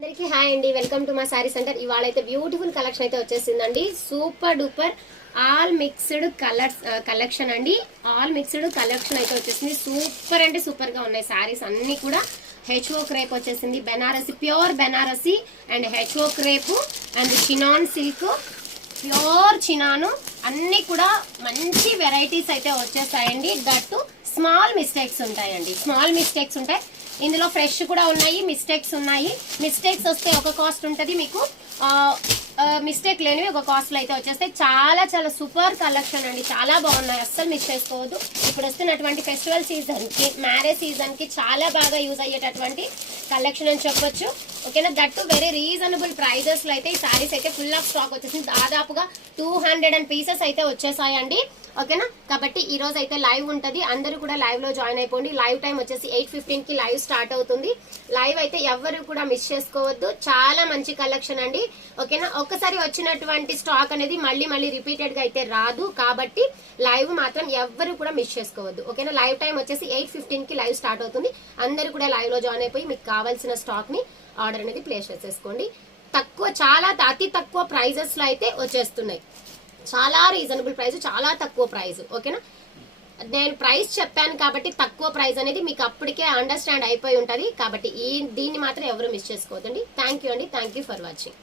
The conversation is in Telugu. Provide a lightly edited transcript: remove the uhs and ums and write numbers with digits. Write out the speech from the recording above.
అందరికీ హాయ్ అండి, వెల్కమ్ టు మా సారీ సెంటర్. ఇవాళ అయితే బ్యూటిఫుల్ కలెక్షన్ అయితే వచ్చేసిందండి. Super duper all mixed colours collection అండి. ఆల్ మిక్స్డ్ కలెక్షన్ అయితే వచ్చేసింది. సూపర్ అంటే సూపర్ గా ఉన్నాయి సారీస్ అన్ని కూడా. హెచ్ఓ క్రేప్ వచ్చేసింది, Banarasi pure Banarasi and HO crepe and chinon silk, pure చినాను అన్ని కూడా మంచి వెరైటీస్ అయితే వచ్చేసాయండి. దట్టు స్మాల్ మిస్టేక్స్ ఉంటాయండి, స్మాల్ మిస్టేక్స్ ఉంటాయి ఇందులో. ఫ్రెష్ కూడా ఉన్నాయి, మిస్టేక్స్ ఉన్నాయి. మిస్టేక్స్ వస్తే ఒక కాస్ట్ ఉంటుంది మీకు, మిస్టేక్ లేనివి ఒక కాస్ట్ లో అయితే వచ్చేస్తాయి. చాలా చాలా సూపర్ కలెక్షన్ అండి, చాలా బాగున్నాయి, అస్సలు మిస్ చేసుకోవద్దు. ఇప్పుడు వస్తున్నటువంటి ఫెస్టివల్ సీజన్ కి, మ్యారేజ్ సీజన్ కి చాలా బాగా యూజ్ అయ్యేటటువంటి కలెక్షన్ అని చెప్పొచ్చు. ఓకేనా, దట్టు వెరీ రీజనబుల్ ప్రైజెస్ లో అయితే ఈ సారీస్ అయితే ఫుల్ ఆఫ్ స్టాక్ వచ్చేసింది. దాదాపుగా 200 పీసెస్ అయితే వచ్చేసాయండి. ఓకేనా, కాబట్టి ఈ రోజు అయితే లైవ్ ఉంటది, అందరూ కూడా లైవ్ లో జాయిన్ అయిపోండి. లైవ్ టైం వచ్చేసి 8:15 కి లైవ్ స్టార్ట్ అవుతుంది. లైవ్ అయితే ఎవరు కూడా మిస్ చేసుకోవద్దు, చాలా మంచి కలెక్షన్ అండి. ఓకేనా, ఒక్కసారి వచ్చినటువంటి స్టాక్ అనేది మళ్ళీ మళ్ళీ రిపీటెడ్ గా అయితే రాదు, కాబట్టి లైవ్ మాత్రం ఎవరు కూడా మిస్ చేసుకోవద్దు. ఓకేనా, లైవ్ టైం వచ్చేసి 8:15 కి లైవ్ స్టార్ట్ అవుతుంది. అందరూ కూడా లైవ్ లో జాయిన్ అయిపోయి మీకు కావాల్సిన స్టాక్ ని ఆర్డర్ అనేది ప్లేస్ చేసేసుకోండి. తక్కువ, చాలా అతి తక్కువ ప్రైజెస్ లో అయితే వచ్చేస్తున్నాయి. చాలా రీజనబుల్ ప్రైస్, చాలా తక్కువ ప్రైస్. ఓకేనా, నేను ప్రైస్ చెప్పాను కాబట్టి తక్కువ ప్రైస్ అనేది మీకు అప్పటికే అండర్స్టాండ్ అయిపోయి ఉంటది. కాబట్టి దీన్ని మాత్రం ఎవరు మిస్ చేసుకోవద్దండి. థ్యాంక్ యూ అండి, థ్యాంక్ యూ ఫర్ వాచింగ్.